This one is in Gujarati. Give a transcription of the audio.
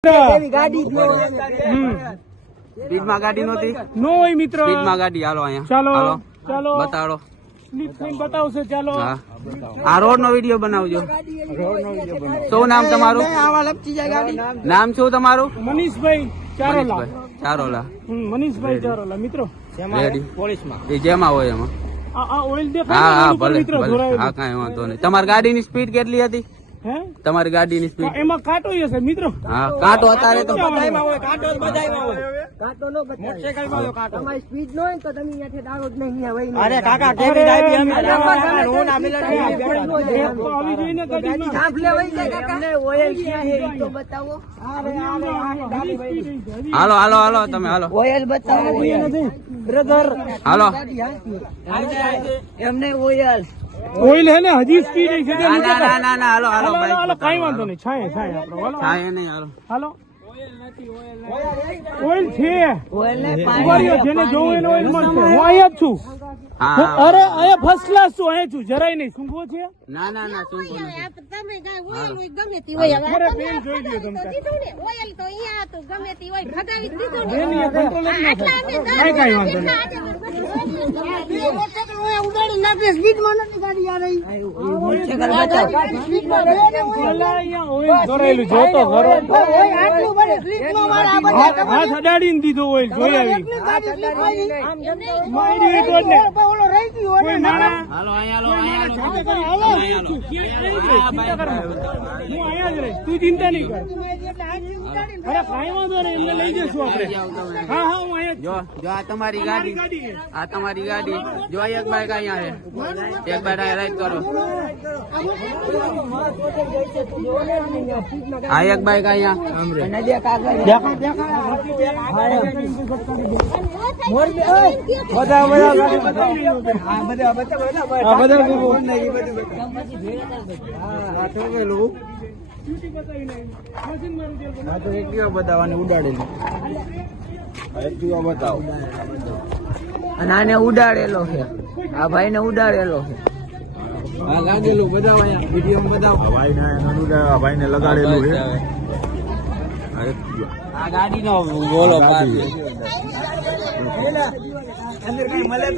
સ્પીડમાં ગાડી નહોતી નો હોય મિત્ર. સ્પીડમાં ગાડી હાલો અહીંયા ચાલો હાલો ચાલો બતાડો સ્લીપ થઈને બતાવશે. ચાલો હા આ રોડ નો વિડીયો બનાવજો. શું નામ તમારું? નામ શું તમારું? મનીષભાઈ ચારોલા. મનીષભાઈ ચારોલા. મનીષભાઈ ચારોલા મિત્રો. રેડી એ જેમાં હોય એમાં. આ ઓઇલ હા દેખાય હા ને ભલે મિત્રો ભલે ધોરાયેલું. હા કાંઈ વાંધો નહીં. તમારી ગાડીની સ્પીડ કેટલી હતી? હે તમારી ગાડીની સ્પીડ? એમાં કાંટો હશે મિત્રો. હા કાંટો અત્યારે તો બધાયમાં હોય કાંટો જ બધાયમાં હોય. કાંટો નો બતાય. મોટરસાઇકલમાં હોય કાંટો. તમારી સ્પીડ નો હોય તો તમે અહીંયાથી દારો જ નહીં અહીંયા વહીને. અરે કાકા કેવી ડાયબી અમે આવી જોઈને ગાડીમાં સાંભળે વહી જાય કાકા. અમને ઓઇલ ક્યાં હે ઈ તો બતાવો. હાલો હાલો હાલો તમે હાલો ઓઇલ બતાવો બ્રધર. હાલો. એમને ઓઇલ ઓઇલ હે ને હજી સ્પીડ છે. ના ના ના ના ના હાલો હાલો હાલો હાલો ભાઈ કઈ વાંધો નહીં. છાય છાય આપણો હાલો હા એ નહીં હાલો હાલો. ઓઇલ છે ઓઇલ ને ઉભા રહ્યો. જેને જોવું એને ઓઇલ મળશે. હું અહીંયા જ છું. હા અરે અહીંયા ફર્સ્ટ ક્લાસ છું. અહીંયા છું. જરાય નહીં સૂંઘવો છે. ના ના ના શું બોલું? તમે ઓઇલ હોય ગમે તે હોય. હવે ખરે તમે બેન જોઈ લ્યો તમે. દીધું ને ઓઇલ તો અહીંયા હતું ગમે તે હોય ભગાવી દીધું ને. બેન એ કંટ્રોલ જ ના થાય. કાંઈ કાંઈ વાંધો નહીં. ઓલા અહીંયા ઓઇલ ભરાયેલું જોતો ખરો. હાથ અડાડીને દીધો ઓઇલ જોઈ આવી. મારી એક વાર ને. કોઈ નાણા હાલો અહીંયા હાલો અહીંયા હાલો હું અહીંયા જ રહીશ. તું ચિંતા નહીં કર. અરે કાંઈ વાંધો નહીં. એમને લઈ જઈશું આપણે. હા હા હું અહીંયા જ જો જો આ તમારી ગાડી ગાડી છે. આ તમારી ગાડી જો આ એક બાઈક અહીંયા છે એક બાઈક રાઈટ કરો આ એક બાઈક અહીંયા બતાવવાની ઉડાડેલી અને આને ઉડાડેલો છે. આ ભાઈ ને ઉડાડેલો છે. આ ગાડેલું બતાવો અહીંયા વિડીયો બતાવો ભાઈને લગાડેલું છે. આ ગાડીનો બોલો પાર છે. મારે